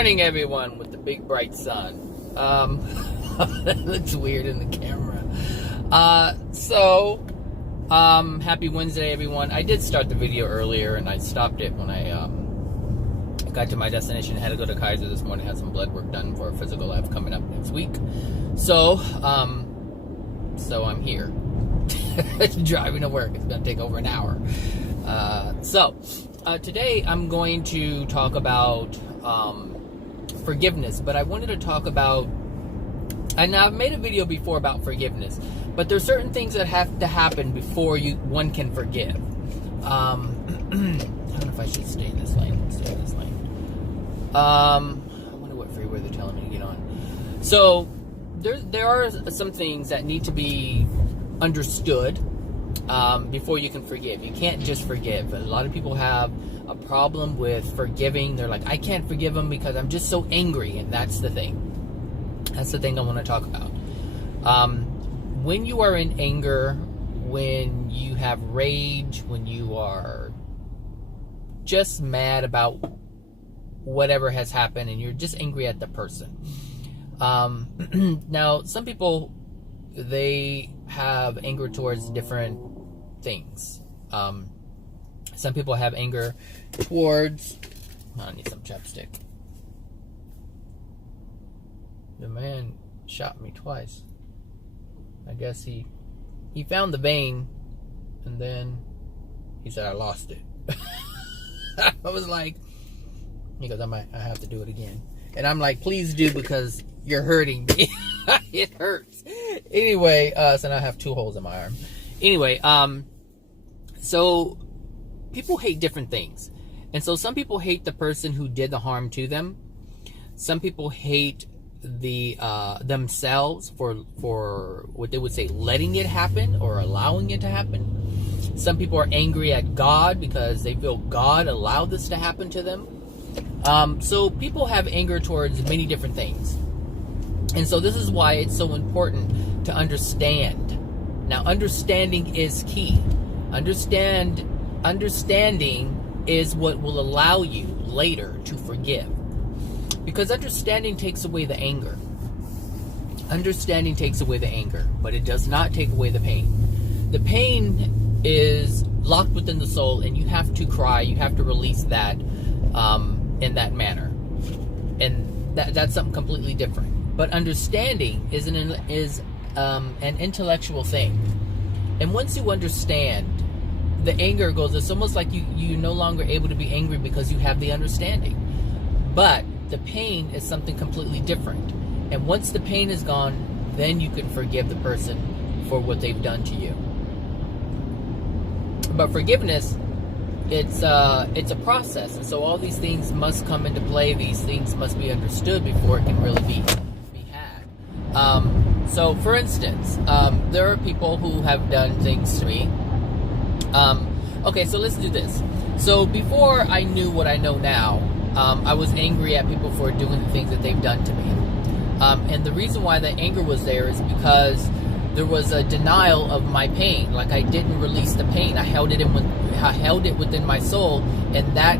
morning, everyone, with the big bright sun. That looks weird in the camera. Happy Wednesday, everyone. I did start the video earlier, and I stopped it when I got to my destination. I had to go to Kaiser this morning, had some blood work done for a physical lab coming up next week. So I'm here. Driving to work. It's going to take over an hour. Today I'm going to talk about forgiveness, but I wanted to talk about, and I've made a video before about forgiveness, but there's certain things that have to happen before one can forgive. I don't know if I should stay in this lane. Stay in this lane. I wonder what freeway they're telling me to get on. So there are some things that need to be understood before you can forgive. You can't just forgive. A lot of people have a problem with forgiving. They're like, I can't forgive them because I'm just so angry, and that's the thing. That's the thing I want to talk about. When you are in anger, when you have rage, when you are just mad about whatever has happened and you're just angry at the person. Now, some people, they have anger towards different things. Some people have anger towards... I need some chapstick. The man shot me twice. I guess he found the vein, and then he said I lost it. I was like, he goes, I have to do it again. And I'm like, please do, because you're hurting me. It hurts. Anyway, so now I have 2 holes in my arm. Anyway, so people hate different things. And so some people hate the person who did the harm to them. Some people hate themselves for what they would say letting it happen or allowing it to happen. Some people are angry at God because they feel God allowed this to happen to them. So people have anger towards many different things. And so this is why it's so important to understand. Now, understanding is key. Understanding is what will allow you later to forgive. Because understanding takes away the anger. Understanding takes away the anger, but it does not take away the pain. The pain is locked within the soul, and you have to cry. You have to release that in that manner. And that's something completely different. But understanding is an intellectual thing. And once you understand, the anger goes, it's almost like you're no longer able to be angry because you have the understanding. But the pain is something completely different. And once the pain is gone, then you can forgive the person for what they've done to you. But forgiveness, it's a process. And so all these things must come into play. These things must be understood before it can really be had. So for instance, there are people who have done things to me. Okay, so let's do this. So before I knew what I know now, I was angry at people for doing the things that they've done to me. And the reason why the anger was there is because there was a denial of my pain. Like, I didn't release the pain. I held it within my soul, and that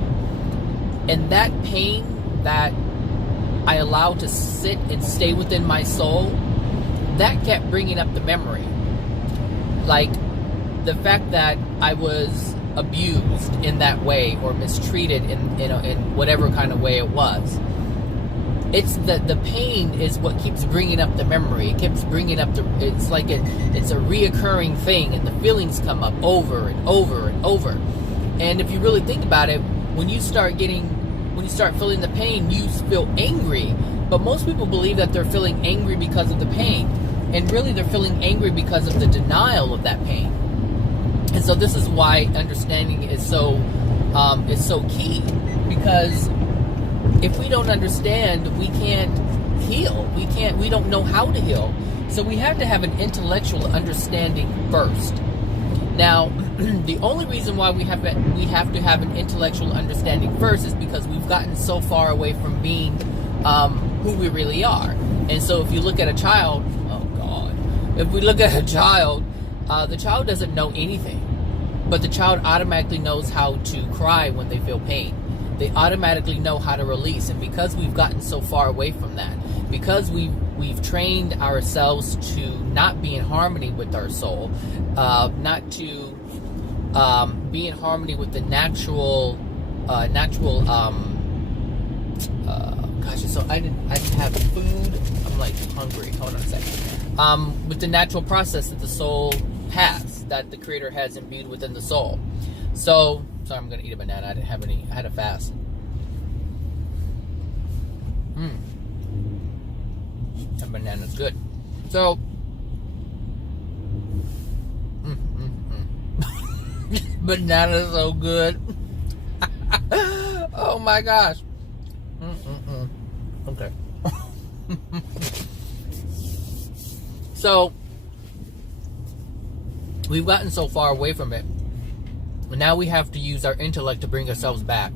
pain that I allowed to sit and stay within my soul, that kept bringing up the memory. Like, the fact that I was abused in that way or mistreated in whatever kind of way it was. It's the pain is what keeps bringing up the memory. It keeps bringing up it's like it's a reoccurring thing, and the feelings come up over and over and over. And if you really think about it, when you start feeling the pain, you feel angry. But most people believe that they're feeling angry because of the pain, and really they're feeling angry because of the denial of that pain. And so this is why understanding is so key, because if we don't understand, we can't heal. We don't know how to heal. So we have to have an intellectual understanding first. Now, the only reason why we have to have an intellectual understanding first is because we've gotten so far away from being who we really are. And so if you look at a child, if we look at a child, the child doesn't know anything, but the child automatically knows how to cry when they feel pain. they automatically know how to release. And because we've gotten so far away from that, because we've trained ourselves to not be in harmony with our soul, not to be in harmony with the natural gosh, so I didn't have food. I'm like hungry. Hold on a second. With the natural process that the soul has, that the Creator has imbued within the soul. So, sorry, I'm gonna eat a banana. I didn't have any. I had a fast. That banana's good. So, banana's so good. Oh my gosh. Okay. So, we've gotten so far away from it. Now we have to use our intellect to bring ourselves back.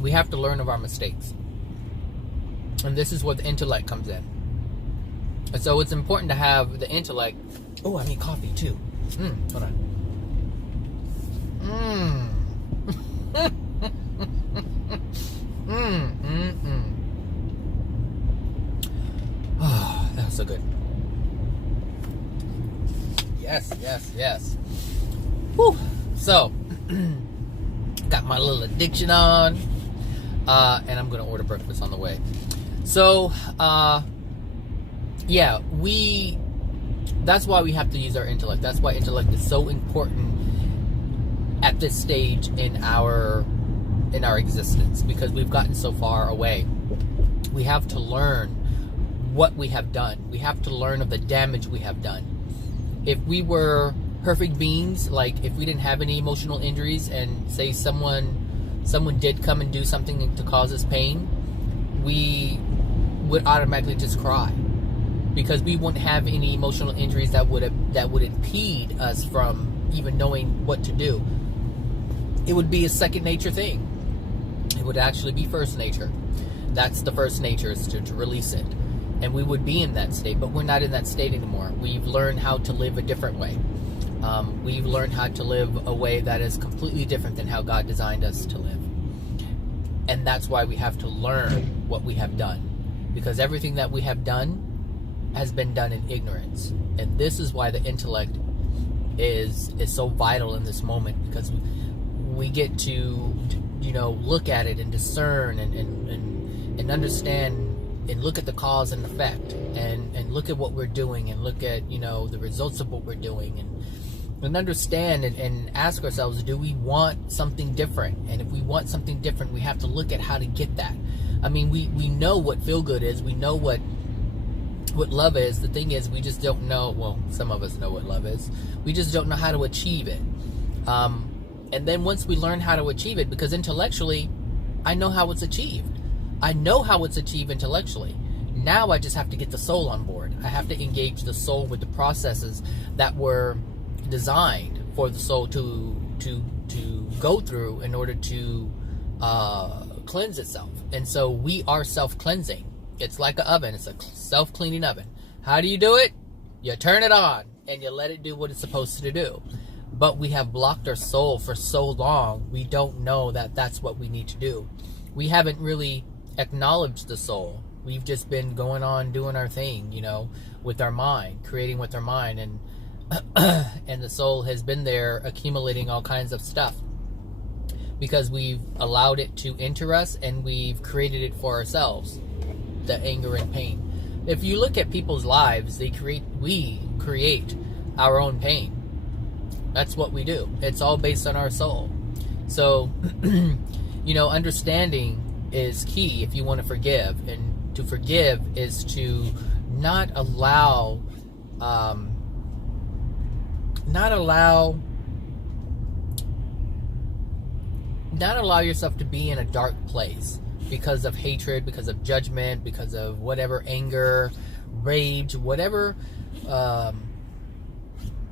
We have to learn of our mistakes. And this is where the intellect comes in. And so it's important to have the intellect. Oh, I need coffee too. Hold on. Oh, that was so good. Yes. Whew. So, got my little addiction on, and I'm gonna order breakfast on the way. So, yeah, that's why we have to use our intellect. That's why intellect is so important at this stage in our existence, because we've gotten so far away. We have to learn what we have done. We have to learn of the damage we have done. If we were perfect beings, like if we didn't have any emotional injuries, and say someone did come and do something to cause us pain, we would automatically just cry, because we wouldn't have any emotional injuries that would impede us from even knowing what to do. It would be a second nature thing. It would actually be first nature. That's the first nature, is to release it. And we would be in that state, but we're not in that state anymore. We've learned how to live a different way. We've learned how to live a way that is completely different than how God designed us to live. And that's why we have to learn what we have done. Because everything that we have done has been done in ignorance. And this is why the intellect is so vital in this moment, because we get to look at it and discern and understand, and look at the cause and effect, and look at what we're doing, and look at the results of what we're doing, and understand and ask ourselves, do we want something different? And if we want something different, we have to look at how to get that. I mean, we know what feel good is, we know what love is. The thing is, we just don't know. Well, some of us know what love is. We just don't know how to achieve it. And then once we learn how to achieve it, because intellectually, I know how it's achieved. I know how it's achieved intellectually. Now I just have to get the soul on board. I have to engage the soul with the processes that were designed for the soul to go through in order to cleanse itself. And so we are self-cleansing. It's like an oven. It's a self-cleaning oven. How do you do it? You turn it on and you let it do what it's supposed to do. But we have blocked our soul for so long, we don't know that that's what we need to do. We haven't really acknowledged the soul. We've just been going on doing our thing, with our mind, creating with our mind, and and the soul has been there accumulating all kinds of stuff because we've allowed it to enter us, and we've created it for ourselves, the anger and pain. If you look at people's lives, we create our own pain. That's what we do. It's all based on our soul. So, understanding is key if you want to forgive. And to forgive is to not allow yourself to be in a dark place because of hatred, because of judgment, because of whatever, anger, rage, whatever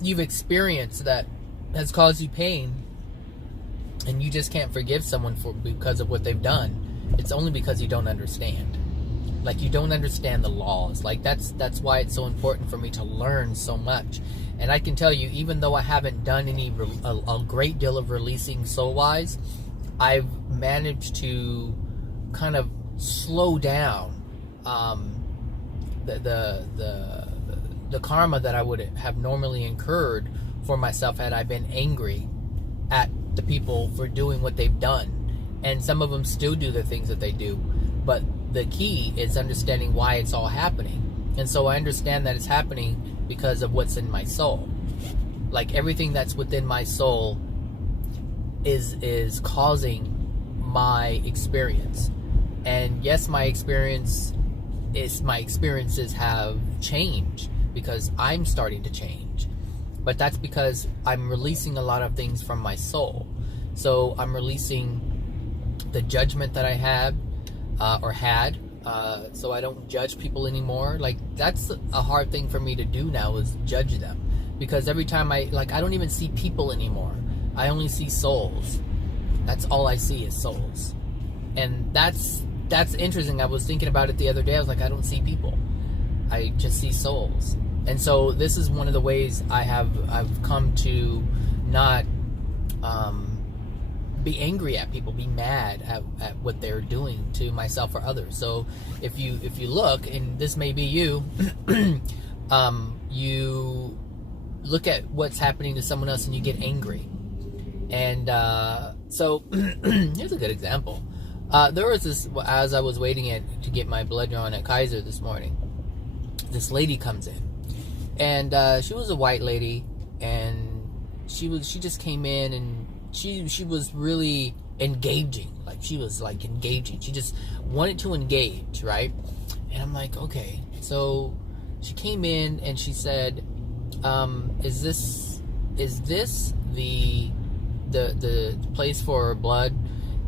you've experienced that has caused you pain, and you just can't forgive someone because of what they've done. It's only because you don't understand. Like, you don't understand the laws. Like, that's why it's so important for me to learn so much. And I can tell you, even though I haven't done a great deal of releasing soul-wise, I've managed to kind of slow down the karma that I would have normally incurred for myself had I been angry at the people for doing what they've done. And some of them still do the things that they do, but the key is understanding why it's all happening. And so I understand that it's happening because of what's in my soul. Like, everything that's within my soul is causing my experience. And yes, my experiences have changed because I'm starting to change. But that's because I'm releasing a lot of things from my soul. So I'm releasing the judgment that I had, so I don't judge people anymore. Like, that's a hard thing for me to do now, is judge them. Because every time I don't even see people anymore. I only see souls. That's all I see is souls. And that's interesting. I was thinking about it the other day. I was like, I don't see people. I just see souls. And so this is one of the ways I've come to not be angry at people, be mad at what they're doing to myself or others. So if you look, and this may be you, you look at what's happening to someone else and you get angry. And so here's a good example. There was this, as I was waiting to get my blood drawn at Kaiser this morning, this lady comes in, and she was a white lady, and she just came in, and she was really engaging. Like, she was like engaging. She just wanted to engage, right? And I'm like, okay. So she came in and she said, is this the place for blood?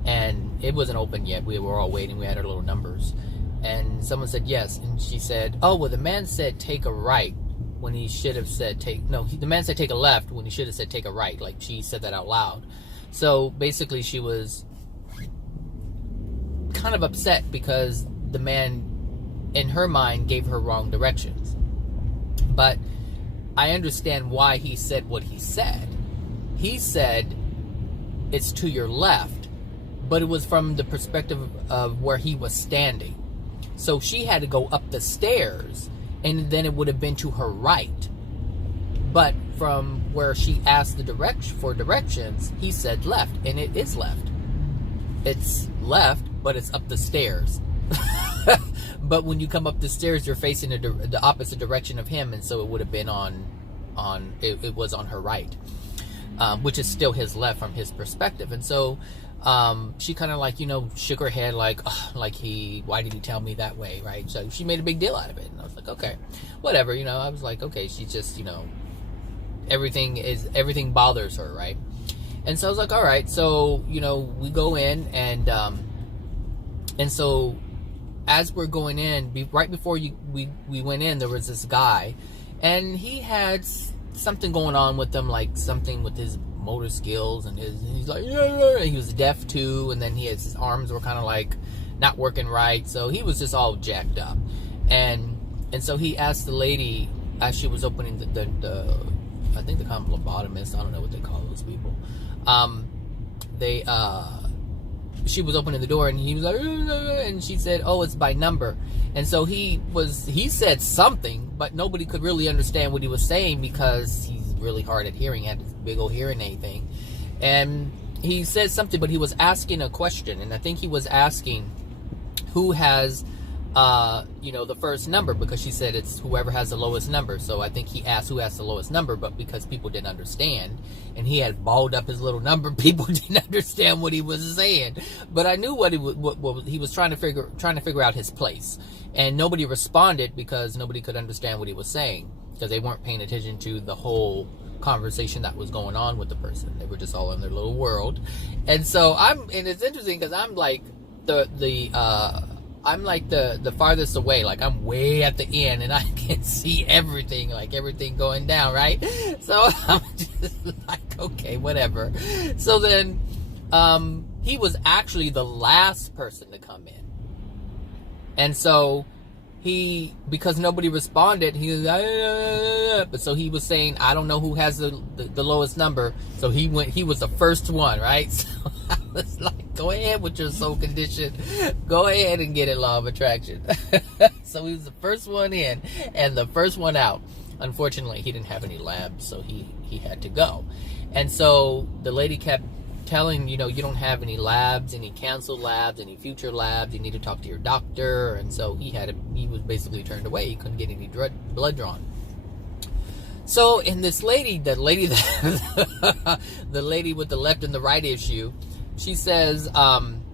And it wasn't open yet. We were all waiting. We had our little numbers. And someone said yes. And she said, oh, well, the man said take a right when he should have said the man said take a left when he should have said take a right. Like, she said that out loud. So basically she was kind of upset because the man, in her mind, gave her wrong directions. But I understand why he said what he said. He said it's to your left, but it was from the perspective of where he was standing. So she had to go up the stairs, and then it would have been to her right. But from where she asked for directions, he said left, and it is left. It's left, but it's up the stairs. But when you come up the stairs, you're facing the opposite direction of him, and so it would have been it was on her right, which is still his left from his perspective. And so she kind of shook her head why did he tell me that way, right? So she made a big deal out of it, and I was like, okay, whatever, I was like, okay, she's just, everything bothers her, right? And so I was like, all right. So we go in, and so as we're going in, right before we went in, there was this guy, and he had something going on with him, like something with his motor skills, and he's like, yeah. He was deaf too, and then his arms were kind of like not working right, so he was just all jacked up. And so he asked the lady as she was opening the I think they call them lobotomists, I don't know what they call those people. She was opening the door, and he was like, and she said, oh, it's by number. And so he said something, but nobody could really understand what he was saying because he's really hard at hearing, had this big old hearing aid thing. And he said something, but he was asking a question, and I think he was asking who has the first number, because she said it's whoever has the lowest number. So I think he asked who has the lowest number, but because people didn't understand, and he had balled up his little number, people didn't understand what he was saying. But I knew what he was trying to figure out his place, and nobody responded because nobody could understand what he was saying, because they weren't paying attention to the whole conversation that was going on with the person. They were just all in their little world. And so and it's interesting because I'm like I'm like the farthest away, like I'm way at the end, and I can see everything, like everything going down, right? So I'm just like, okay, whatever. So then he was actually the last person to come in, and so because nobody responded, he was but so he was saying, I don't know who has the lowest number, so he was the first one, right? So was like, go ahead with your soul condition. Go ahead and get it, law of attraction. So he was the first one in and the first one out. Unfortunately, he didn't have any labs, so he had to go. And so the lady kept telling, you don't have any labs, any canceled labs, any future labs. You need to talk to your doctor. And so he was basically turned away. He couldn't get any blood drawn. So, and this lady, the lady with the left and the right issue, she says,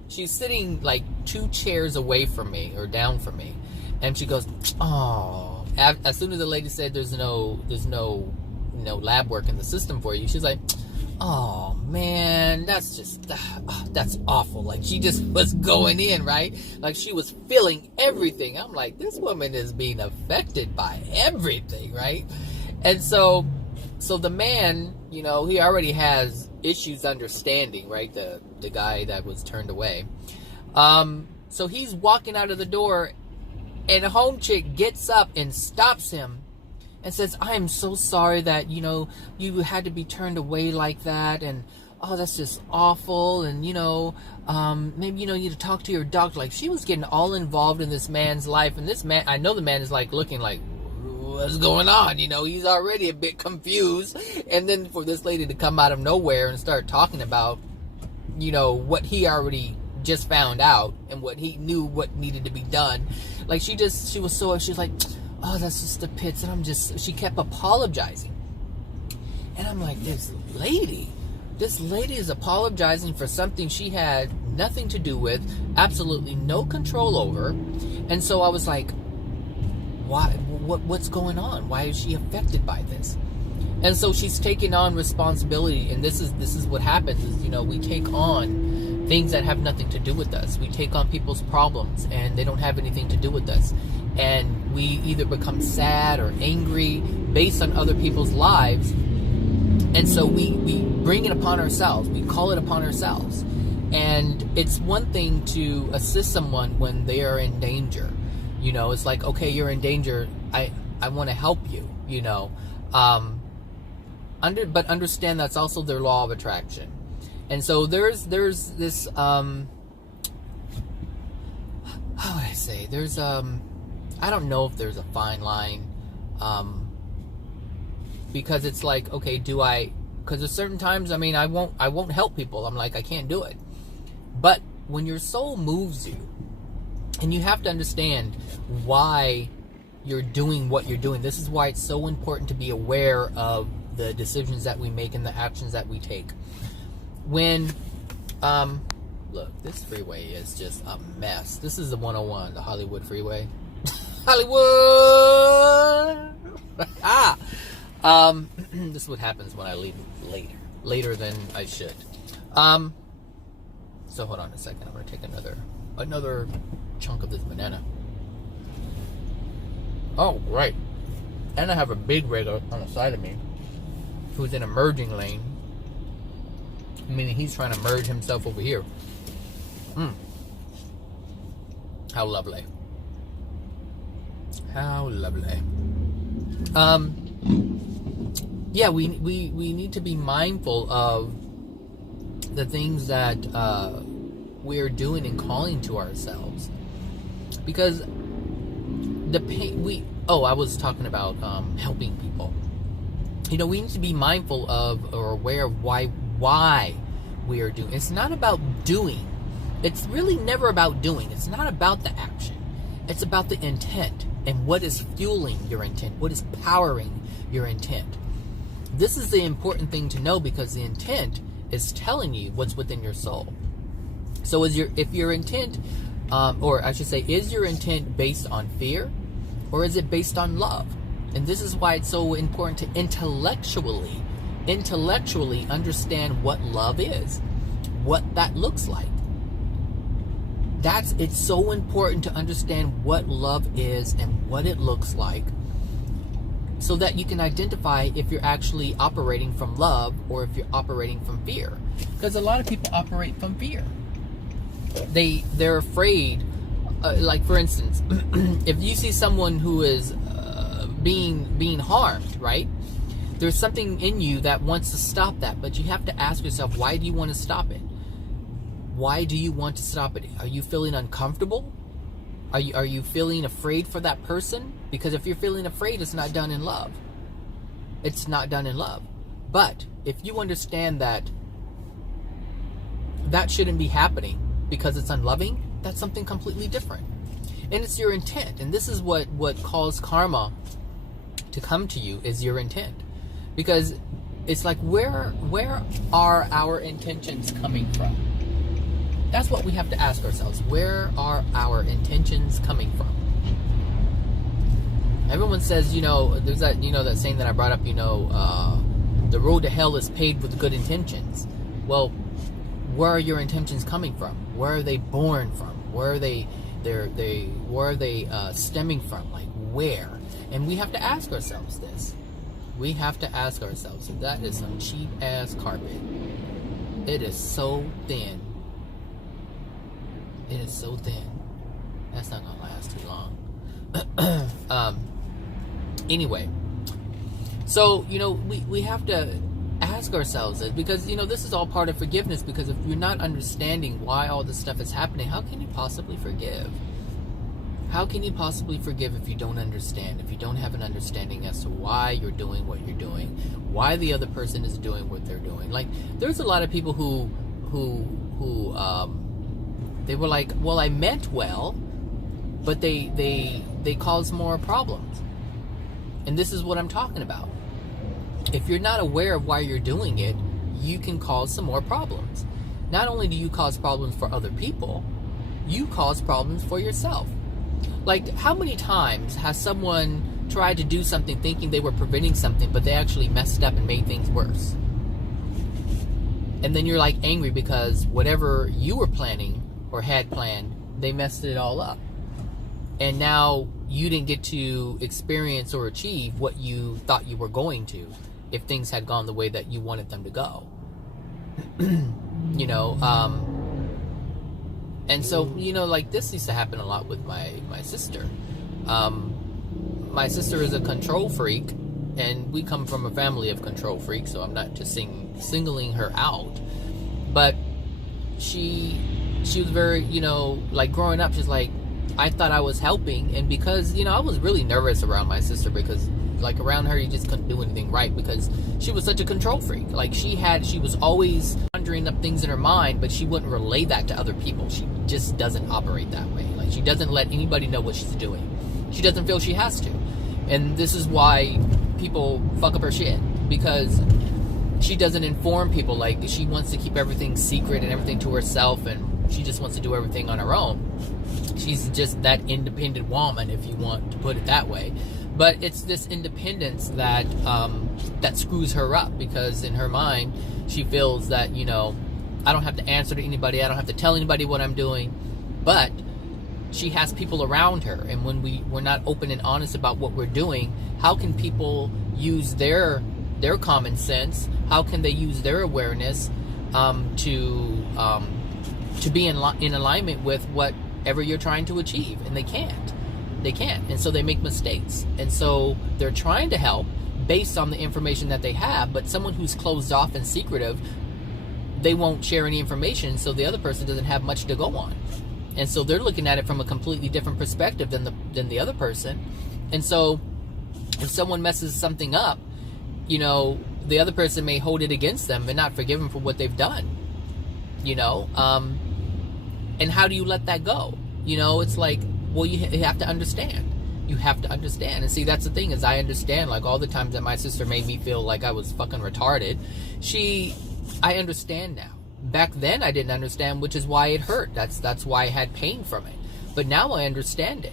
she's sitting like 2 chairs away from me or down from me. And she goes, oh, as soon as the lady said there's no lab work in the system for you, she's like, oh man, that's awful. Like, she just was going in, right? Like, she was feeling everything. I'm like, this woman is being affected by everything, right? And so the man, he already has issues understanding, right? The guy that was turned away. So he's walking out of the door, and a home chick gets up and stops him and says, I am so sorry that, you had to be turned away like that. And, oh, that's just awful. And, maybe, you need to talk to your doctor. Like, she was getting all involved in this man's life. And this man, I know the man is like looking like, what's going on? He's already a bit confused. And then for this lady to come out of nowhere and start talking about, what he already just found out and what he knew what needed to be done. Like, she was like, oh, that's just the pits. And she kept apologizing. And I'm like, this lady is apologizing for something she had nothing to do with, absolutely no control over. And so I was like, why? What's going on? Why is she affected by this? And so she's taking on responsibility, and this is what happens is, we take on things that have nothing to do with us. We take on people's problems, and they don't have anything to do with us. And we either become sad or angry based on other people's lives. And so we bring it upon ourselves. We call it upon ourselves. And it's one thing to assist someone when they are in danger. It's like, okay, you're in danger. I want to help you, but understand that's also their law of attraction. And so there's this, how would I say? There's, I don't know if there's a fine line, because it's like, okay, because there's certain times, I won't help people. I'm like, I can't do it. But when your soul moves you, and you have to understand why you're doing what you're doing. This is why it's so important to be aware of the decisions that we make and the actions that we take. When, look, this freeway is just a mess. This is the 101, the Hollywood freeway. Hollywood! This is what happens when I leave later than I should. So hold on a second. I'm going to take another chunk of this banana. Oh, right. And I have a big rigger on the side of me who's in a merging lane. Meaning he's trying to merge himself over here. How lovely. How lovely. Yeah, we need to be mindful of the things that we're doing and calling to ourselves, because the pain I was talking about helping people. We need to be mindful of or aware of why we are doing. It's not about doing. It's really never about doing. It's not about the action. It's about the intent and what is fueling your intent, what is powering your intent. This is the important thing to know, because the intent is telling you what's within your soul. So if your intent, or I should say, is your intent based on fear, or is it based on love? And this is why it's so important to intellectually understand what love is, what that looks like. It's so important to understand what love is and what it looks like, so that you can identify if you're actually operating from love or if you're operating from fear. Because a lot of people operate from fear. They're afraid. Like, for instance, if you see someone who is being harmed, right? There's something in you that wants to stop that, but you have to ask yourself, why do you want to stop it? Why do you want to stop it? Are you feeling uncomfortable? Are you feeling afraid for that person? Because if you're feeling afraid, it's not done in love. It's not done in love. But if you understand that that shouldn't be happening because it's unloving, that's something completely different. And it's your intent. And this is what caused karma to come to you, is your intent. Because it's like, where are our intentions coming from? That's what we have to ask ourselves. Where are our intentions coming from? Everyone says, there's that, that saying that I brought up, the road to hell is paved with good intentions. Well, where are your intentions coming from? Where are they born from? Where are they stemming from? Like, where? And we have to ask ourselves this. We have to ask ourselves. And that is some cheap ass carpet. It is so thin. It is so thin. That's not gonna last too long. Anyway, so we have to ask ourselves this, because this is all part of forgiveness. Because if you're not understanding why all this stuff is happening, how can you possibly forgive? How can you possibly forgive if you don't understand? If you don't have an understanding as to why you're doing what you're doing, why the other person is doing what they're doing. Like, there's a lot of people who they were like, well, I meant well, but they cause more problems. And this is what I'm talking about. If you're not aware of why you're doing it, you can cause some more problems. Not only do you cause problems for other people, you cause problems for yourself. Like, how many times has someone tried to do something thinking they were preventing something, but they actually messed up and made things worse? And then you're like angry because whatever you were planning or had planned, they messed it all up. And now you didn't get to experience or achieve what you thought you were going to if things had gone the way that you wanted them to go. And so, like, this used to happen a lot with my sister. My sister is a control freak, and we come from a family of control freaks, so I'm not just singling her out. But she was very, like, growing up, she's like, I thought I was helping, and because, I was really nervous around my sister, because, like, around her, you just couldn't do anything right, because she was such a control freak. Like, she was always conjuring up things in her mind, but she wouldn't relay that to other people. She just doesn't operate that way. Like, she doesn't let anybody know what she's doing. She doesn't feel she has to. And this is why people fuck up her shit, because she doesn't inform people. Like, she wants to keep everything secret and everything to herself, and she just wants to do everything on her own. She's just that independent woman, if you want to put it that way. But it's this independence that that screws her up, because in her mind, she feels that, I don't have to answer to anybody, I don't have to tell anybody what I'm doing. But she has people around her, and when we're not open and honest about what we're doing, how can people use their common sense? How can they use their awareness to be in alignment with whatever you're trying to achieve? And they can't. And so they make mistakes. And so they're trying to help based on the information that they have, but someone who's closed off and secretive, they won't share any information, so the other person doesn't have much to go on. And so they're looking at it from a completely different perspective than the other person. And so if someone messes something up, the other person may hold it against them and not forgive them for what they've done. And how do you let that go? It's like, well, you have to understand. You have to understand. And see, that's the thing, is I understand, like, all the times that my sister made me feel like I was fucking retarded. I understand now. Back then I didn't understand, which is why it hurt. That's why I had pain from it. But now I understand it.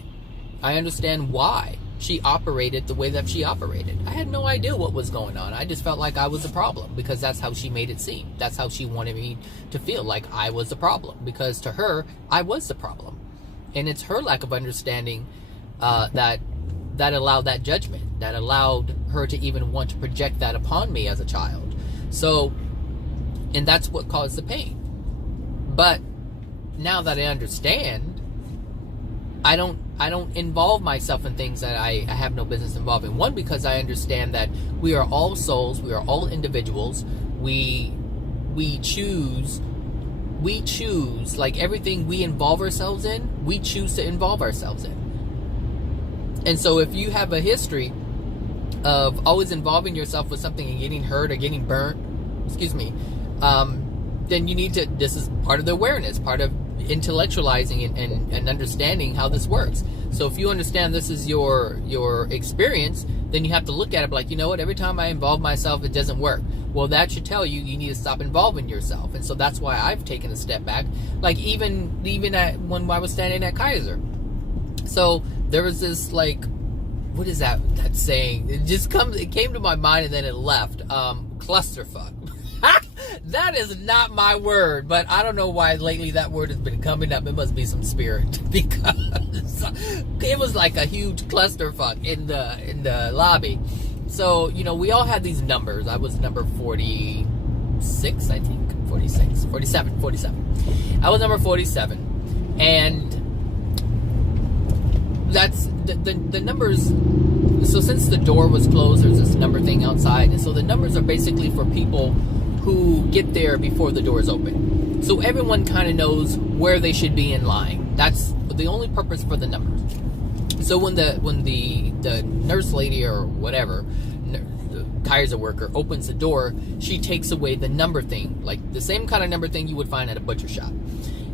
I understand why she operated the way that she operated. I had no idea what was going on. I just felt like I was the problem, because that's how she made it seem. That's how she wanted me to feel, like I was the problem, because to her, I was the problem. And it's her lack of understanding that allowed that judgment, that allowed her to even want to project that upon me as a child. So, and that's what caused the pain. But now that I understand, I don't involve myself in things that I have no business involving. One, because I understand that we are all souls, we are all individuals. We choose we choose, like everything we involve ourselves in, we choose to involve ourselves in. And so if you have a history of always involving yourself with something and getting hurt or getting burnt, then you need to, this is part of the awareness, part of intellectualizing and understanding how this works. So if you understand this is your experience, then you have to look at it like, you know what, every time I involve myself, it doesn't work. Well, that should tell you need to stop involving yourself. And so that's why I've taken a step back. Like even when I was standing at Kaiser. So there was this, like, what is that saying? It came to my mind and then it left. Clusterfuck. That is not my word, but I don't know why lately that word has been coming up. It must be some spirit, because it was like a huge clusterfuck in the lobby. So, you know, we all had these numbers. I was number 46, I think. 47. I was number 47. And that's the numbers. So since the door was closed, there's this number thing outside. And so the numbers are basically for people who get there before the doors open. So everyone kind of knows where they should be in line. That's the only purpose for the numbers. So when the nurse lady or whatever, the Kaiser worker, opens the door, she takes away the number thing, like the same kind of number thing you would find at a butcher shop.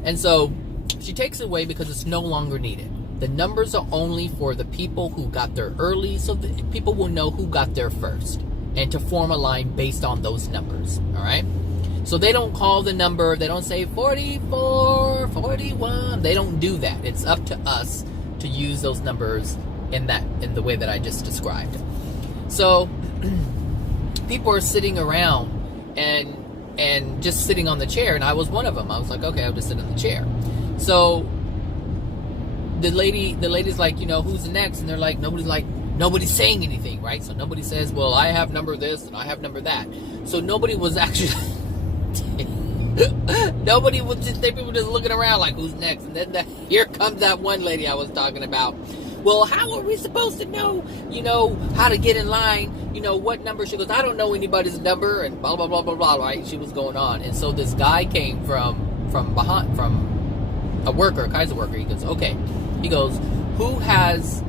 And so she takes it away because it's no longer needed. The numbers are only for the people who got there early, so that people will know who got there first, and to form a line based on those numbers. All right? So they don't call the number, they don't say 44, 41. They don't do that. It's up to us to use those numbers in the way that I just described. So people are sitting around and just sitting on the chair, and I was one of them. I was like, okay, I'll just sit on the chair. So the lady's like, you know, who's next? And they're like, nobody's saying anything, right? So nobody says, well, I have number this and I have number that. So nobody was actually nobody was just, people were just looking around like, who's next? And then here comes that one lady I was talking about. Well, how are we supposed to know, you know, how to get in line? You know, what number? She goes, I don't know anybody's number, and blah, blah, blah, blah, blah, right? She was going on. And so this guy came from behind, from a worker, a Kaiser worker. He goes, okay. He goes, who has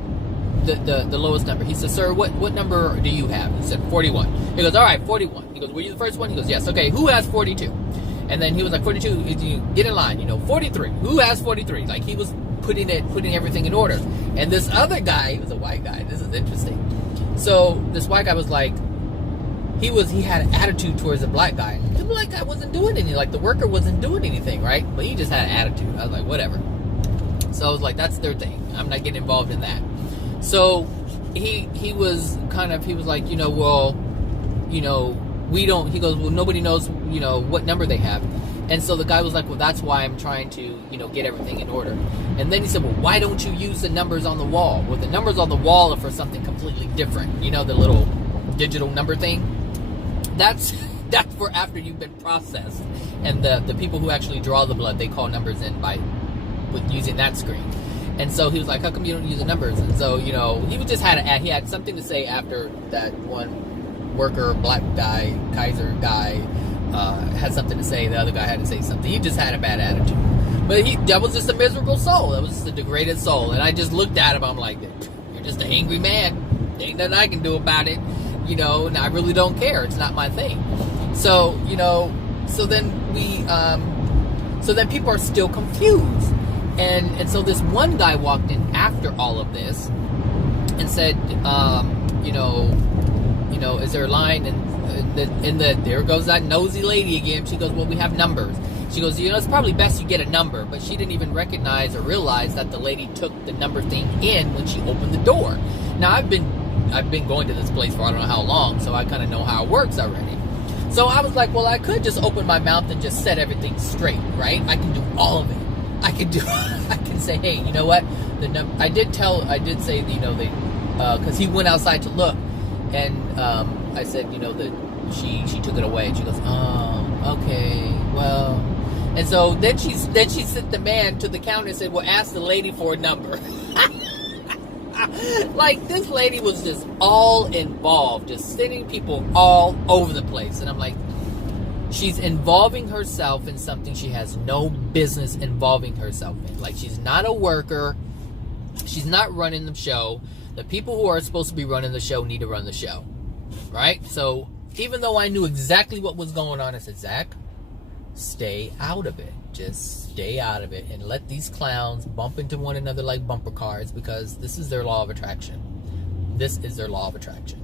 the lowest number? He says, sir, what number do you have? He said, 41. He goes, all right, 41. He goes, were you the first one? He goes, yes. Okay, who has 42? And then he was like, 42, you get in line, you know, 43. Who has 43? Like, he was putting everything in order. And this other guy, he was a white guy. This is interesting. So this white guy was like, he had an attitude towards the black guy. The black guy wasn't doing anything. Like, the worker wasn't doing anything, right? But he just had an attitude. I was like, whatever. So I was like, that's their thing. I'm not getting involved in that. So he was like, you know, well, you know, we don't, he goes, well, nobody knows, you know, what number they have. And so the guy was like, well, that's why I'm trying to, you know, get everything in order. And then he said, well, why don't you use the numbers on the wall? Well, the numbers on the wall are for something completely different. You know, the little digital number thing? That's for after you've been processed. And the people who actually draw the blood, they call numbers in with using that screen. And so he was like, how come you don't use the numbers? And so, you know, he had something to say after that one worker, black guy, Kaiser guy, had something to say. The other guy had to say something. He just had a bad attitude. But that was just a miserable soul. That was just a degraded soul. And I just looked at him. I'm like, you're just an angry man. There ain't nothing I can do about it. You know, and I really don't care. It's not my thing. So, you know, so then people are still confused. And so this one guy walked in after all of this and said, you know, is there a line? And there goes that nosy lady again. She goes, well, we have numbers. She goes, you know, it's probably best you get a number. But she didn't even recognize or realize that the lady took the number thing in when she opened the door. Now, I've been going to this place for I don't know how long, so I kind of know how it works already. So I was like, well, I could just open my mouth and just set everything straight, right? I can do all of it. I can say, hey, you know what? I did say, you know, because he went outside to look, and I said, you know, that she took it away, and she goes, oh, okay, well, and so then she sent the man to the counter and said, well, ask the lady for a number. Like, this lady was just all involved, just sending people all over the place, and I'm like, she's involving herself in something she has no business involving herself in. Like, she's not a worker. She's not running the show. The people who are supposed to be running the show need to run the show. Right? So, even though I knew exactly what was going on, I said, Zach, stay out of it. Just stay out of it and let these clowns bump into one another like bumper cars, because this is their law of attraction. This is their law of attraction.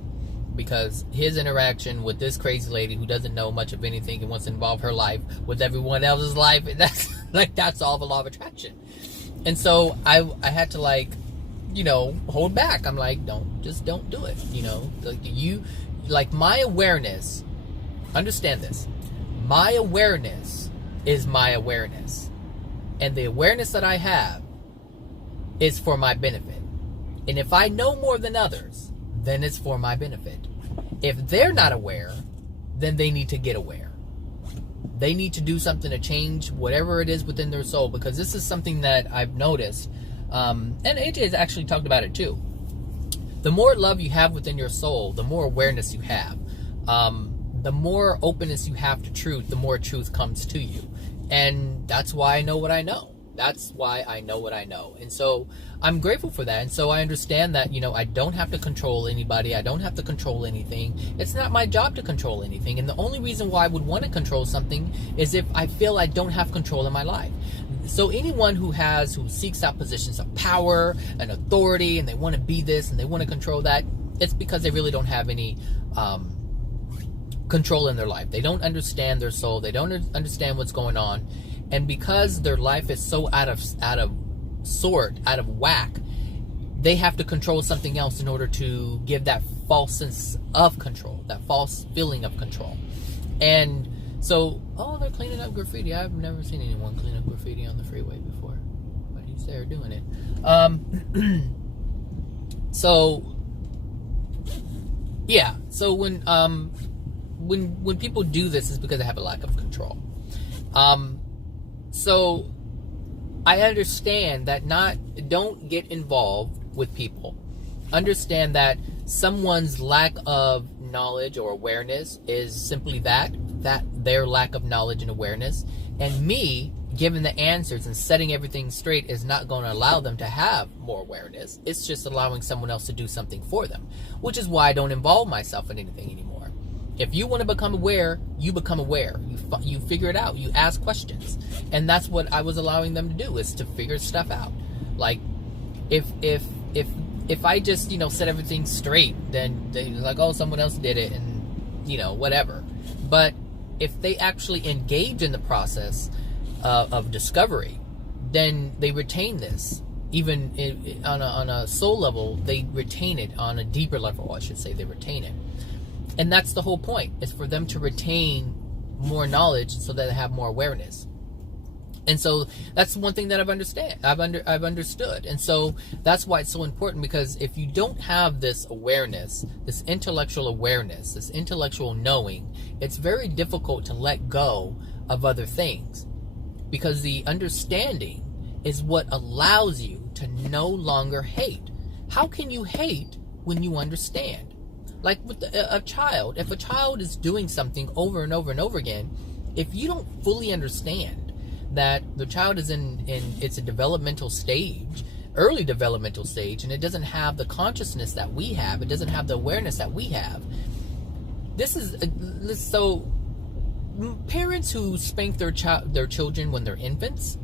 Because his interaction with this crazy lady who doesn't know much of anything and wants to involve her life with everyone else's life, that's all the law of attraction. And so I had to, like, you know, hold back. I'm like, don't do it. You know, like my awareness, understand this, my awareness is my awareness. And the awareness that I have is for my benefit. And if I know more than others, then it's for my benefit. If they're not aware, then they need to get aware. They need to do something to change whatever it is within their soul, because this is something that I've noticed, and AJ has actually talked about it too. The more love you have within your soul, the more awareness you have. The more openness you have to truth, the more truth comes to you. And that's why I know what I know. That's why I know what I know. And so I'm grateful for that. And so I understand that, you know, I don't have to control anybody. I don't have to control anything. It's not my job to control anything. And the only reason why I would want to control something is if I feel I don't have control in my life. So anyone who seeks out positions of power and authority, and they want to be this and they want to control that, it's because they really don't have any control in their life. They don't understand their soul. They don't understand what's going on. And because their life is so out of sort, out of whack, they have to control something else in order to give that false sense of control, that false feeling of control. And so, they're cleaning up graffiti. I've never seen anyone clean up graffiti on the freeway before, but he's there doing it. So yeah. So when people do this, is because they have a lack of control. So I understand that don't get involved with people. Understand that someone's lack of knowledge or awareness is simply that their lack of knowledge and awareness. And me giving the answers and setting everything straight is not going to allow them to have more awareness. It's just allowing someone else to do something for them, which is why I don't involve myself in anything anymore. If you want to become aware, you become aware. You figure it out. You ask questions. And that's what I was allowing them to do, is to figure stuff out. Like, if I just, set everything straight, then they're like, oh, someone else did it, and, whatever. But if they actually engage in the process of discovery, then they retain this. Even on a soul level, they retain it. On a deeper level, I should say, they retain it. And that's the whole point, is for them to retain more knowledge so that they have more awareness. And so that's one thing that I've understood. And so that's why it's so important, because if you don't have this awareness, this intellectual awareness, this intellectual knowing, it's very difficult to let go of other things, because the understanding is what allows you to no longer hate. How can you hate when you understand? Like with a child, if a child is doing something over and over and over again, if you don't fully understand that the child is in it's a developmental stage, early developmental stage, and it doesn't have the consciousness that we have, it doesn't have the awareness that we have. So parents who spank their children when they're infants,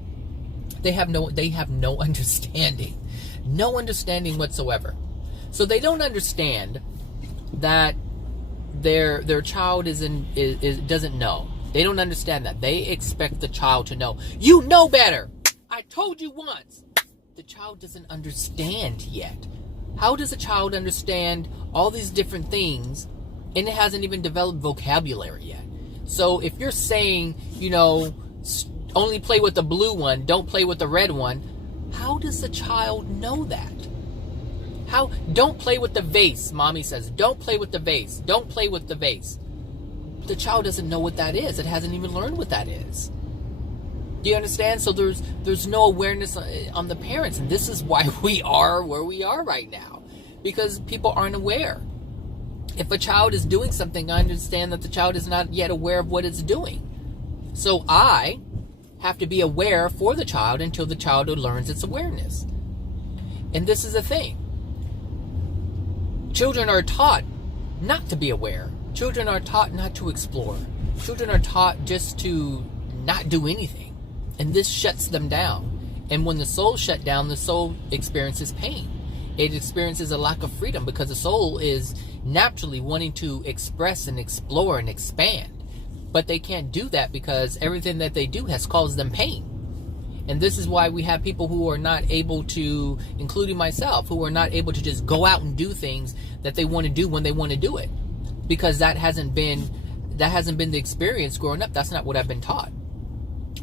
they have no understanding, whatsoever. So they don't understand that their child doesn't know. They don't understand that. They expect the child to know. You know better. I told you once. The child doesn't understand yet. How does a child understand all these different things, and it hasn't even developed vocabulary yet? So if you're saying, only play with the blue one, don't play with the red one, how does the child know that? Don't play with the vase, mommy says. Don't play with the vase. Don't play with the vase. The child doesn't know what that is. It hasn't even learned what that is. Do you understand? So there's no awareness on the parents. And this is why we are where we are right now. Because people aren't aware. If a child is doing something, I understand that the child is not yet aware of what it's doing. So I have to be aware for the child until the child learns its awareness. And this is the thing. Children are taught not to be aware. Children are taught not to explore. Children are taught just to not do anything. And this shuts them down. And when the soul shut down, the soul experiences pain. It experiences a lack of freedom because the soul is naturally wanting to express and explore and expand. But they can't do that because everything that they do has caused them pain. And this is why we have people who are not able to, including myself, who are not able to just go out and do things that they want to do when they want to do it. Because that hasn't been the experience growing up. That's not what I've been taught.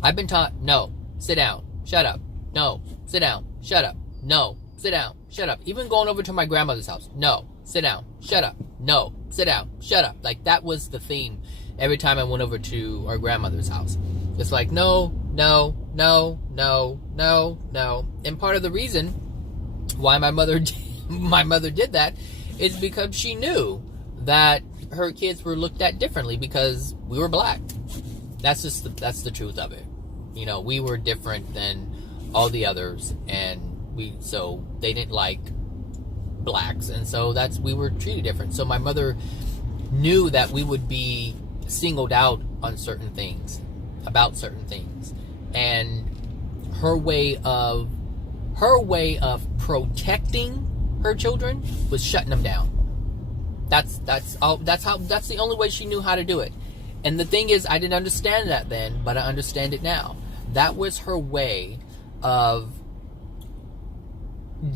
I've been taught, no, sit down, shut up. No, sit down, shut up. No, sit down, shut up. Even going over to my grandmother's house. No, sit down, shut up. No, sit down, shut up. Like, that was the theme every time I went over to our grandmother's house. It's like, no, no, no, no, no, no. And part of the reason why my mother did that is because she knew that her kids were looked at differently because we were black. That's the truth of it. You know, we were different than all the others, and so they didn't like blacks, and so we were treated different. So my mother knew that we would be singled out on certain things, about certain things, and her way of protecting her children was shutting them down. That's the only way she knew how to do it. And the thing is, I didn't understand that then, but I understand it now. That was her way of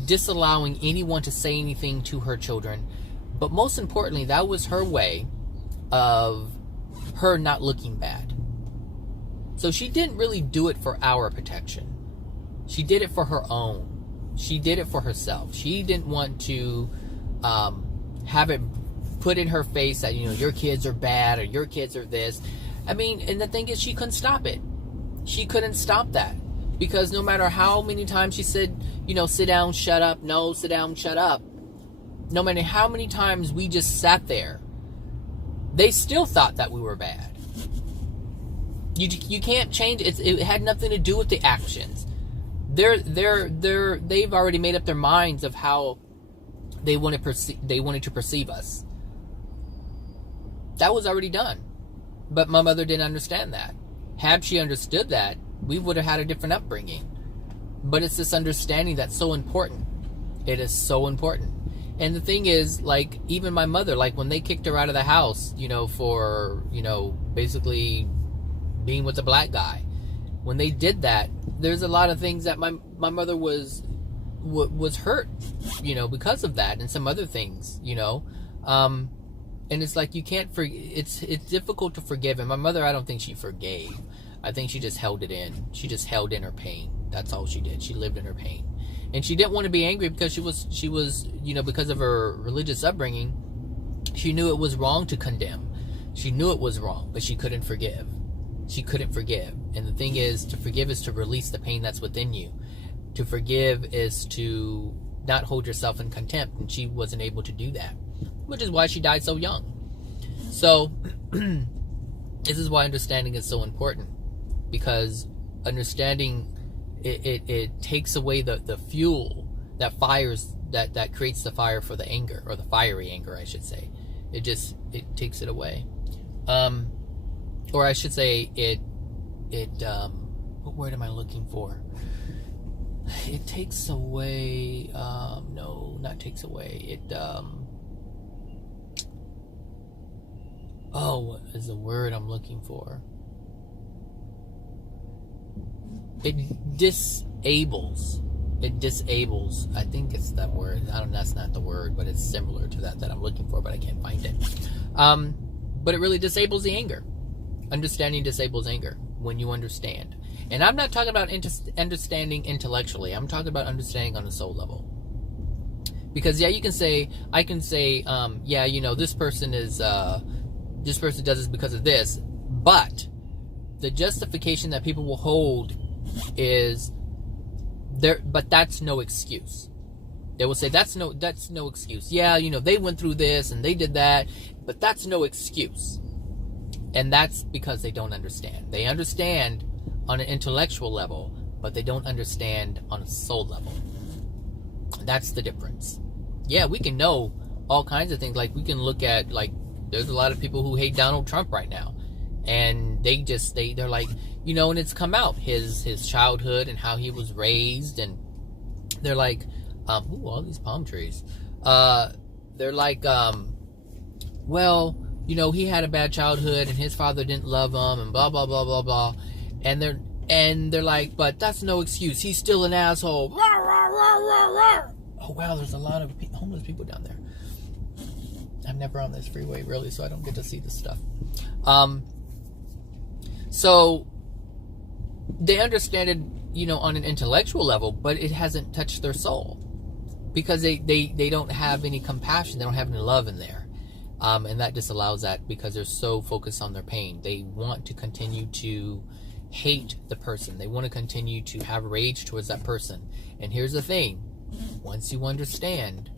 disallowing anyone to say anything to her children. But most importantly, that was her way of her not looking bad. So she didn't really do it for our protection. She did it for her own. She did it for herself. She didn't want to have it put in her face that, you know, your kids are bad or your kids are this. I mean, and the thing is, she couldn't stop it. She couldn't stop that. Because no matter how many times she said, you know, sit down, shut up, no, sit down, shut up, no matter how many times we just sat there, they still thought that we were bad. You can't change it. It had nothing to do with the actions. They've already made up their minds of how they wanted to perceive us. That was already done. But my mother didn't understand that. Had she understood that, we would have had a different upbringing. But it's this understanding that's so important. It is so important. And the thing is, like, even my mother, like, when they kicked her out of the house, you know, for, you know, basically being with a black guy, when they did that, there's a lot of things that my mother was hurt, you know, because of that, and some other things, you know. And it's like, you can't it's difficult to forgive. And my mother, I don't think she forgave. I think she just held it in. She just held in her pain. That's all she did. She lived in her pain. And she didn't want to be angry because she was, you know, because of her religious upbringing, she knew it was wrong to condemn. She knew it was wrong, but she couldn't forgive. She couldn't forgive. And the thing is, to forgive is to release the pain that's within you. To forgive is to not hold yourself in contempt. And she wasn't able to do that, which is why she died so young. So this is why understanding is so important, because understanding it takes away the fuel that fires that creates the fire for the anger, or the fiery anger, I should say. It takes it away. Or I should say what word am I looking for? It takes away, no, not takes away. What is the word I'm looking for? It disables. I think it's that word. That's not the word, but it's similar to that I'm looking for, but I can't find it. But it really disables the anger. Understanding disables anger when you understand. And I'm not talking about understanding intellectually. I'm talking about understanding on the soul level. Because, yeah, I can say, yeah, you know, this person does this because of this. But the justification that people will hold is there, but that's no excuse. They will say that's no excuse. Yeah, you know, they went through this and they did that, but that's no excuse. And that's because they don't understand. They understand on an intellectual level, but they don't understand on a soul level. That's the difference. Yeah, we can know all kinds of things. Like, we can look at, like, there's a lot of people who hate Donald Trump right now. And they're like, you know, and it's come out, his childhood and how he was raised. And they're like, ooh, all these palm trees. They're like, well, you know, he had a bad childhood and his father didn't love him and blah, blah, blah, blah, blah. And they're like, but that's no excuse. He's still an asshole. Rah, rah, rah, rah, rah. Oh, wow, there's a lot of homeless people down there. I'm never on this freeway, really, so I don't get to see this stuff. So they understand it, you know, on an intellectual level, but it hasn't touched their soul because they don't have any compassion. They don't have any love in there. And that disallows that because they're so focused on their pain. They want to continue to hate the person. They want to continue to have rage towards that person. And here's the thing. Once you understand,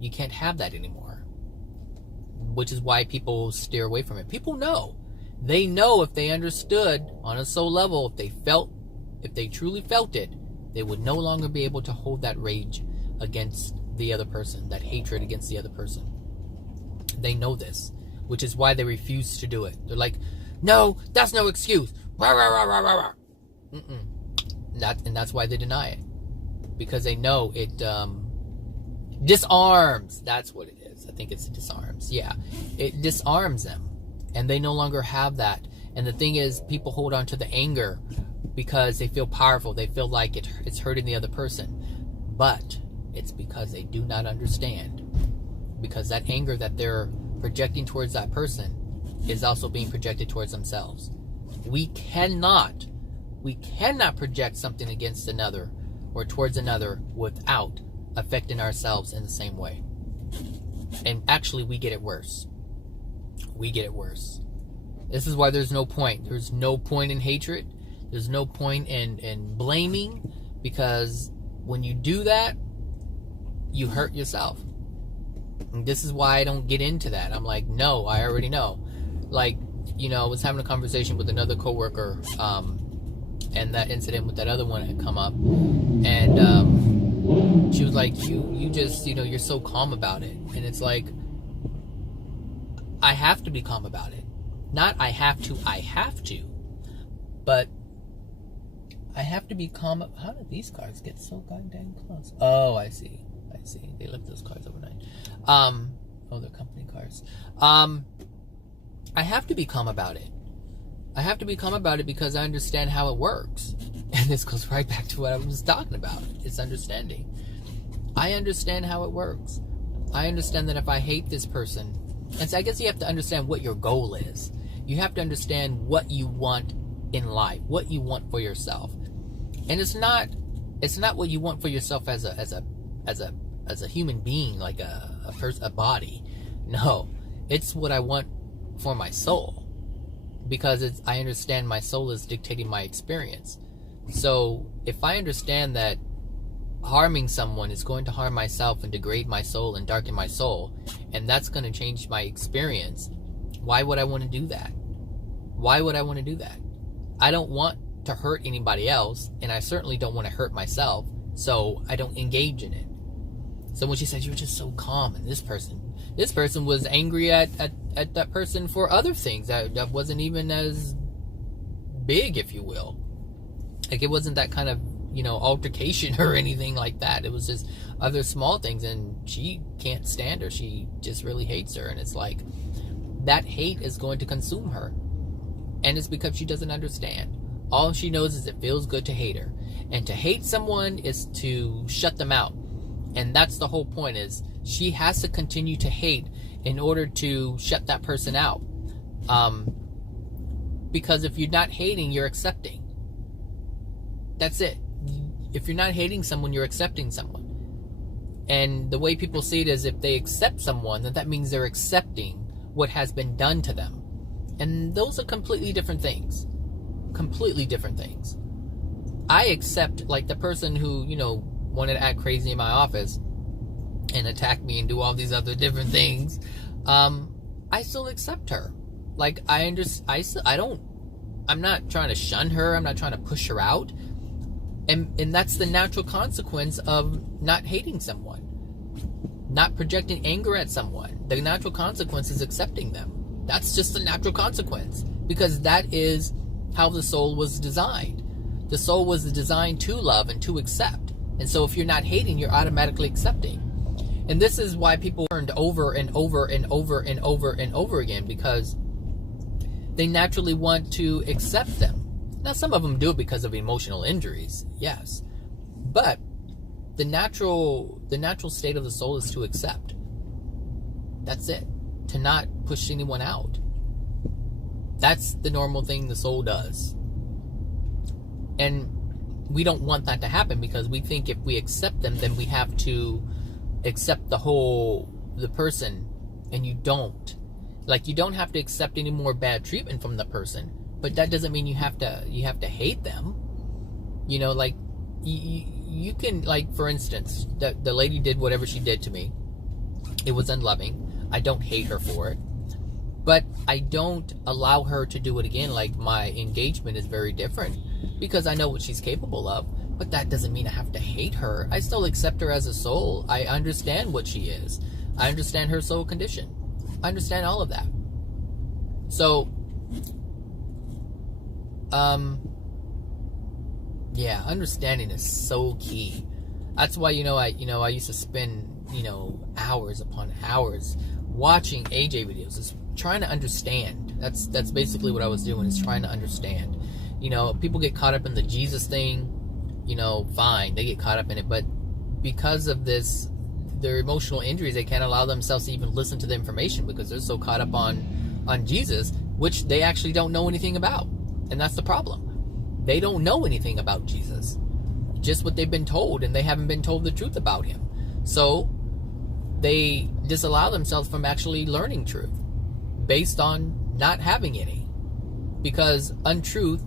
you can't have that anymore. Which is why people steer away from it. People know. They know if they understood on a soul level, if they truly felt it, they would no longer be able to hold that rage against the other person, that hatred against the other person. They know this, which is why they refuse to do it. They're like, no, that's no excuse. Rah, rah, rah, rah, rah, rah. And that's why they deny it, because they know it disarms. That's what it is. I think it's disarms. Yeah, it disarms them, and they no longer have that. And the thing is, people hold on to the anger because they feel powerful. They feel like it's hurting the other person, but it's because they do not understand. Because that anger that they're projecting towards that person is also being projected towards themselves. We cannot project something against another or towards another without affecting ourselves in the same way. And actually, we get it worse. This is why there's no point. There's no point in hatred. There's no point in blaming, because when you do that, you hurt yourself. And this is why I don't get into that. I'm like, no, I already know. Like, you know, I was having a conversation with another coworker, and that incident with that other one had come up, and she was like, you just, you know, you're so calm about it. And it's like, I have to be calm about it. Not I have to, but I have to be calm. How did these cars get so goddamn close? Oh, I see. They left those cars overnight. Oh, they're company cars. I have to be calm about it. I have to be calm about it because I understand how it works. And this goes right back to what I was talking about. It's understanding. I understand how it works. I understand that if I hate this person, and so I guess you have to understand what your goal is. You have to understand what you want in life, what you want for yourself. And it's not what you want for yourself as a human being, like a body. No, it's what I want for my soul, because I understand my soul is dictating my experience. So if I understand that harming someone is going to harm myself and degrade my soul and darken my soul, and that's going to change my experience, why would I want to do that? Why would I want to do that? I don't want to hurt anybody else, and I certainly don't want to hurt myself, so I don't engage in it. So when she said, you're just so calm, and this person was angry at that person for other things that wasn't even as big, if you will. Like, it wasn't that kind of, you know, altercation or anything like that. It was just other small things, and she can't stand her. She just really hates her, and it's like, that hate is going to consume her. And it's because she doesn't understand. All she knows is it feels good to hate her. And to hate someone is to shut them out. And that's the whole point, is she has to continue to hate in order to shut that person out. Because if you're not hating, you're accepting. That's it. If you're not hating someone, you're accepting someone. And the way people see it is, if they accept someone, then that means they're accepting what has been done to them. And those are completely different things. Completely different things. I accept, like, the person who, wanted to act crazy in my office and attack me and do all these other different things. I still accept her. Like, I'm not trying to shun her. I'm not trying to push her out. And that's the natural consequence of not hating someone. Not projecting anger at someone. The natural consequence is accepting them. That's just the natural consequence. Because that is how the soul was designed. The soul was designed to love and to accept. And so if you're not hating, you're automatically accepting. And this is why people learned over and over and over and over and over again, because they naturally want to accept them. Now, some of them do it because of emotional injuries, yes. But the natural state of the soul is to accept. That's it. To not push anyone out. That's the normal thing the soul does. And we don't want that to happen, because we think if we accept them, then we have to accept the person, and you don't. Like, you don't have to accept any more bad treatment from the person, but that doesn't mean you have to hate them. Like, you can, like, for instance, the lady did whatever she did to me. It was unloving. I don't hate her for it, but I don't allow her to do it again. Like, my engagement is very different, because I know what she's capable of. But that doesn't mean I have to hate her. I still accept her as a soul. I understand what she is. I understand her soul condition. I understand all of that. So, yeah, understanding is so key. That's why, I used to spend, hours upon hours watching AJ videos, just trying to understand. That's basically what I was doing, is trying to understand. People get caught up in the Jesus thing. Fine, they get caught up in it, but because of their emotional injuries, they can't allow themselves to even listen to the information, because they're so caught up on Jesus, which they actually don't know anything about. And that's the problem. They don't know anything about Jesus, just what they've been told, and they haven't been told the truth about him. So they disallow themselves from actually learning truth based on not having any, because untruth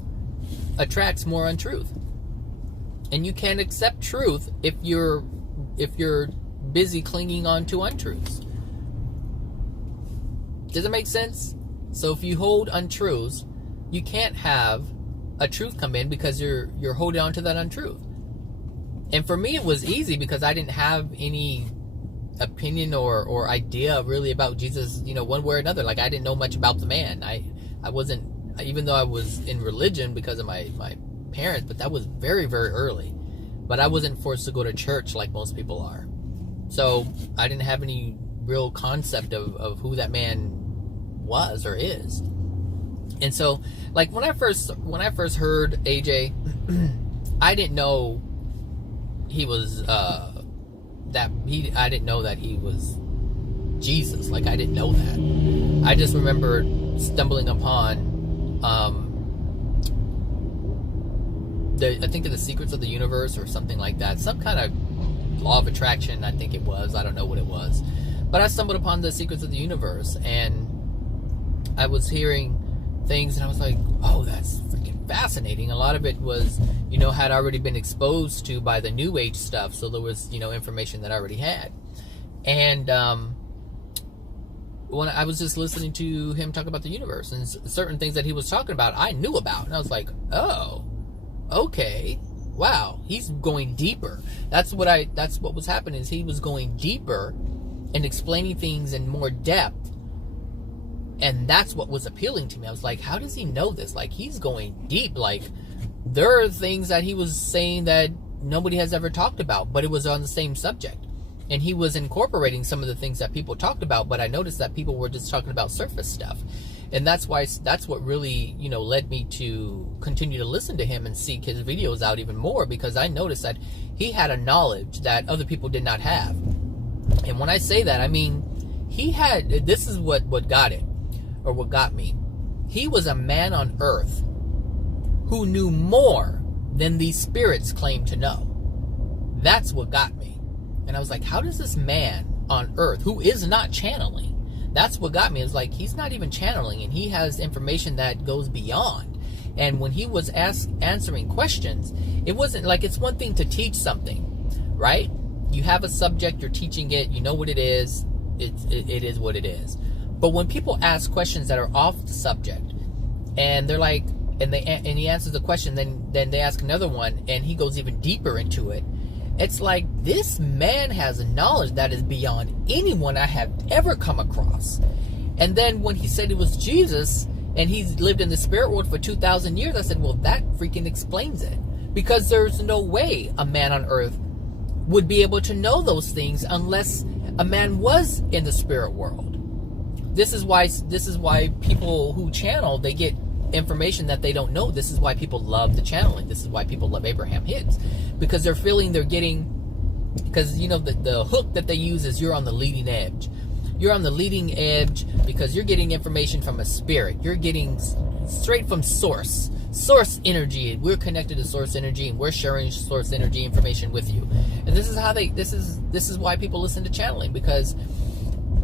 attracts more untruth. And you can't accept truth if you're busy clinging on to untruths. Does it make sense? So if you hold untruths, you can't have a truth come in, because you're holding on to that untruth. And for me, it was easy, because I didn't have any opinion or idea really about Jesus, one way or another. Like, I didn't know much about the man. I wasn't, even though I was in religion because of my parents, but that was very, very early. But I wasn't forced to go to church like most people are. So I didn't have any real concept of who that man was or is. And so, like, when I first heard AJ, I didn't know he was I didn't know that he was Jesus. Like, I didn't know that. I just remember stumbling upon I think of the Secrets of the Universe or something like that. Some kind of law of attraction, I think it was. I don't know what it was. But I stumbled upon the Secrets of the Universe, and I was hearing things, and I was like, oh, that's freaking fascinating. A lot of it was, had already been exposed to by the New Age stuff, so there was, information that I already had. And when I was just listening to him talk about the universe, and certain things that he was talking about, I knew about. And I was like, oh, okay, wow, he's going deeper. That's what was happening, is he was going deeper and explaining things in more depth. And that's what was appealing to me. I was like, how does he know this? Like, he's going deep. Like, there are things that he was saying that nobody has ever talked about, but it was on the same subject. And he was incorporating some of the things that people talked about, but I noticed that people were just talking about surface stuff. And that's what really, led me to continue to listen to him and seek his videos out even more, because I noticed that he had a knowledge that other people did not have. And when I say that, I mean, this is what got it, or what got me. He was a man on earth who knew more than these spirits claimed to know. That's what got me. And I was like, how does this man on earth, who is not channeling, that's what got me. It was like, he's not even channeling, and he has information that goes beyond. And when he was answering questions, it wasn't like, it's one thing to teach something, right? You have a subject, you're teaching it, you know what it is, it is what it is. But when people ask questions that are off the subject, and they're like, and he answers the question, then they ask another one, and he goes even deeper into it. It's like, this man has a knowledge that is beyond anyone I have ever come across. And then when he said it was Jesus, and he's lived in the spirit world for 2,000 years, I said, well, that freaking explains it. Because there's no way a man on earth would be able to know those things unless a man was in the spirit world. This is why people who channel, they get information that they don't know. This is why people love the channeling. This is why people love Abraham Hicks, because they're feeling they're getting, because you know the hook that they use is you're on the leading edge. You're on the leading edge because you're getting information from a spirit. You're getting straight from source energy. We're connected to source energy, and we're sharing source energy information with you. And this is how this is why people listen to channeling, because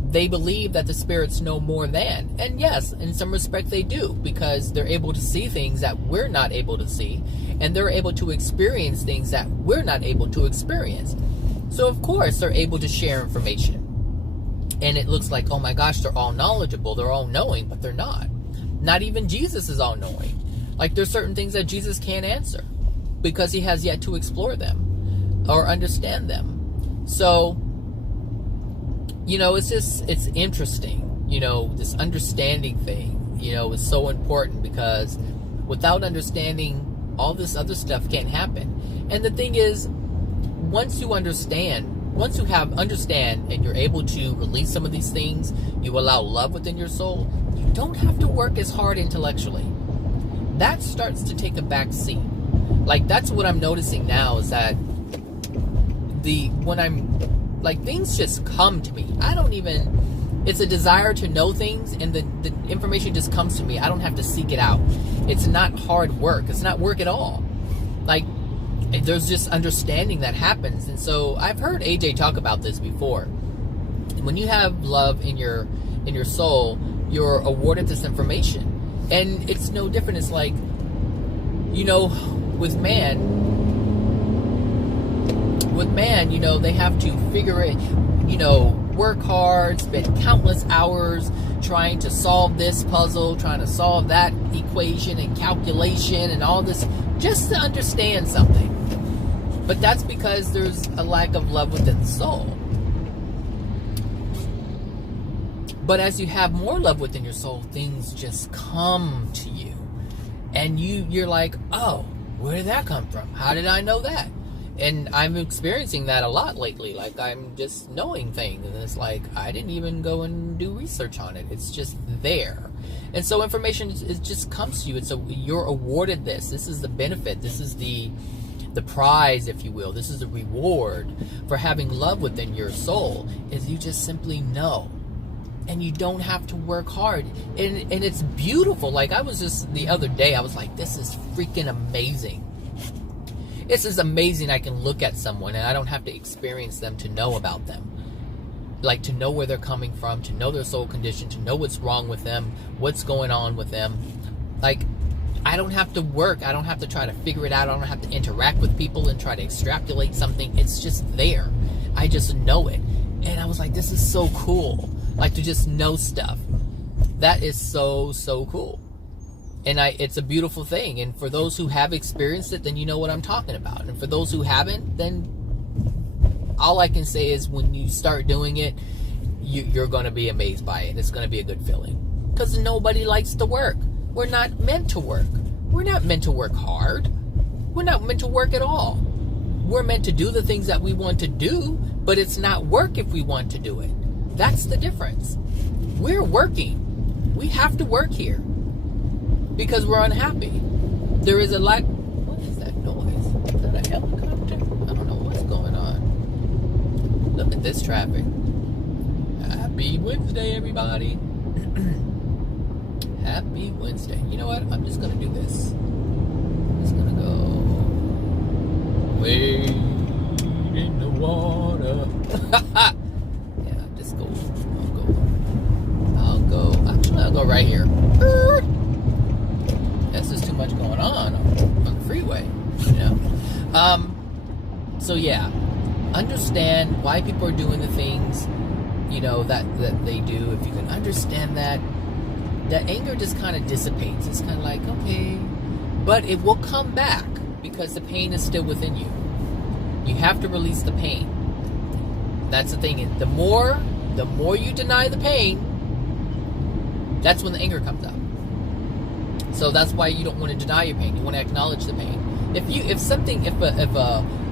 they believe that the spirits know more than. And yes, in some respect they do, because they're able to see things that we're not able to see, and they're able to experience things that we're not able to experience. So of course they're able to share information. And it looks like, oh my gosh, they're all knowledgeable, they're all knowing, but they're not. Not even Jesus is all knowing. Like, there's certain things that Jesus can't answer because he has yet to explore them or understand them. So, you know, it's interesting. You know, this understanding thing, you know, is so important, because without understanding, all this other stuff can't happen. And the thing is, once you understand and you're able to release some of these things, you allow love within your soul, you don't have to work as hard intellectually. That starts to take a back seat. Like, that's what I'm noticing now, is that when I'm like, things just come to me. It's a desire to know things, and the information just comes to me. I don't have to seek it out. It's not hard work. It's not work at all. Like, there's just understanding that happens. And so I've heard AJ talk about this before. When you have love in your soul, you're awarded this information. And it's no different. It's like, you know, with man, you know, they have to figure it, you know, work hard, spend countless hours trying to solve this puzzle, trying to solve that equation and calculation and all this just to understand something. But that's because there's a lack of love within the soul. But as you have more love within your soul, things just come to you. And you're like, oh, where did that come from? How did I know that? And I'm experiencing that a lot lately. Like, I'm just knowing things. And it's like, I didn't even go and do research on it. It's just there. And so information, it just comes to you. And so you're awarded this. This is the benefit. This is the prize, if you will. This is the reward for having love within your soul, is you just simply know. And you don't have to work hard. And it's beautiful. Like, I was just, the other day, I was like, this is freaking amazing. This is amazing. I can look at someone and I don't have to experience them to know about them. Like, to know where they're coming from, to know their soul condition, to know what's wrong with them, what's going on with them. Like, I don't have to work. I don't have to try to figure it out. I don't have to interact with people and try to extrapolate something. It's just there. I just know it. And I was like, this is so cool. Like, to just know stuff. That is so, so cool. And it's a beautiful thing. And for those who have experienced it, then you know what I'm talking about. And for those who haven't, then all I can say is when you start doing it, you're going to be amazed by it. It's going to be a good feeling. Because nobody likes to work. We're not meant to work. We're not meant to work hard. We're not meant to work at all. We're meant to do the things that we want to do, but it's not work if we want to do it. That's the difference. We're working. We have to work here because we're unhappy. There is a lack. What is that noise? Is that a helicopter? I don't know what's going on. Look at this traffic. Happy Wednesday, everybody. Happy Wednesday. You know what? I'm just going to do this. I'm just going to go wade in the water. Yeah, just go. I'll go. Actually, I'll go right here. That's just too much going understand why people are doing the things, you know, that they do, if you can understand that anger just kind of dissipates. It's kind of like, okay, but it will come back because the pain is still within you. You have to release the pain. That's the thing. The more you deny the pain, that's when the anger comes out. So that's why you don't want to deny your pain. You want to acknowledge the pain. If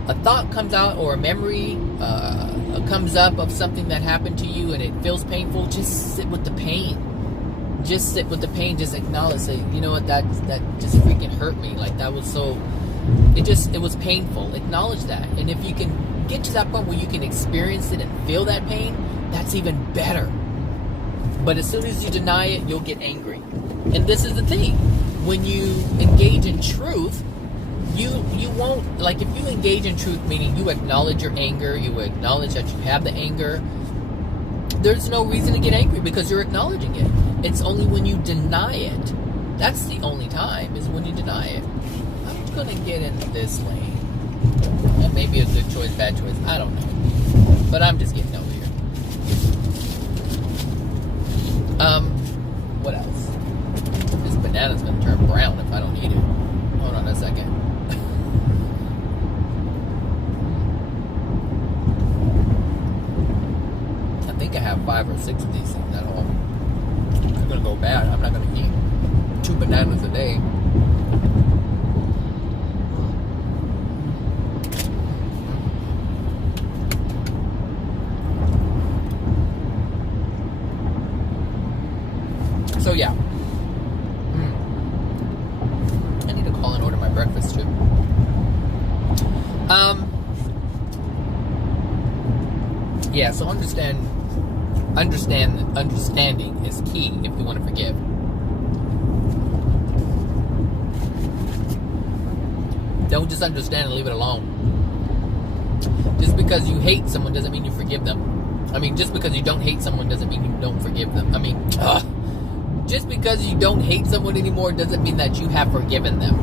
a thought comes out, or a memory comes up of something that happened to you and it feels painful, just sit with the pain. Just sit with the pain. Just acknowledge it. You know what? That just freaking hurt me. Like, that was so. It was painful. Acknowledge that. And if you can get to that point where you can experience it and feel that pain, that's even better. But as soon as you deny it, you'll get angry. And this is the thing. When you engage in truth, you won't, like, if you engage in truth, meaning you acknowledge your anger, you acknowledge that you have the anger, there's no reason to get angry because you're acknowledging it. It's only when you deny it. That's the only time, is when you deny it. I'm going to get in this lane. That may be a good choice, bad choice. I don't know. But I'm just getting over here. What else? This banana's going to turn brown if I don't eat it. Hold on a second. I think I have 5 or 6 of these things at home. It's going to go bad. I'm not going to eat 2 bananas a day. So yeah, I need to call and order my breakfast too. Yeah. So understanding is key if you want to forgive. Don't just understand and leave it alone. Just because you hate someone doesn't mean you forgive them. I mean, just because you don't hate someone doesn't mean you don't forgive them. I mean, just because you don't hate someone anymore doesn't mean that you have forgiven them.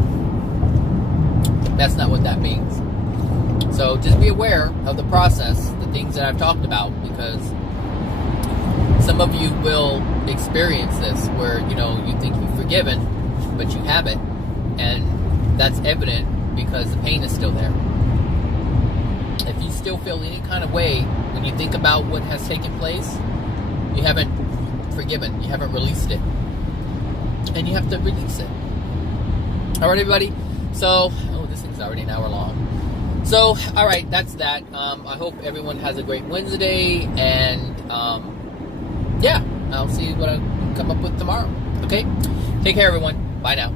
That's not what that means. So just be aware of the process, the things that I've talked about, because some of you will experience this where, you know, you think you've forgiven, but you haven't. And that's evident because the pain is still there. If you still feel any kind of way when you think about what has taken place, you haven't forgiven, you haven't released it, and you have to release it. All right, everybody. So, this thing's already an hour long. So, all right, that's that. I hope everyone has a great Wednesday, and yeah, I'll see what I come up with tomorrow. Okay, take care, everyone. Bye now.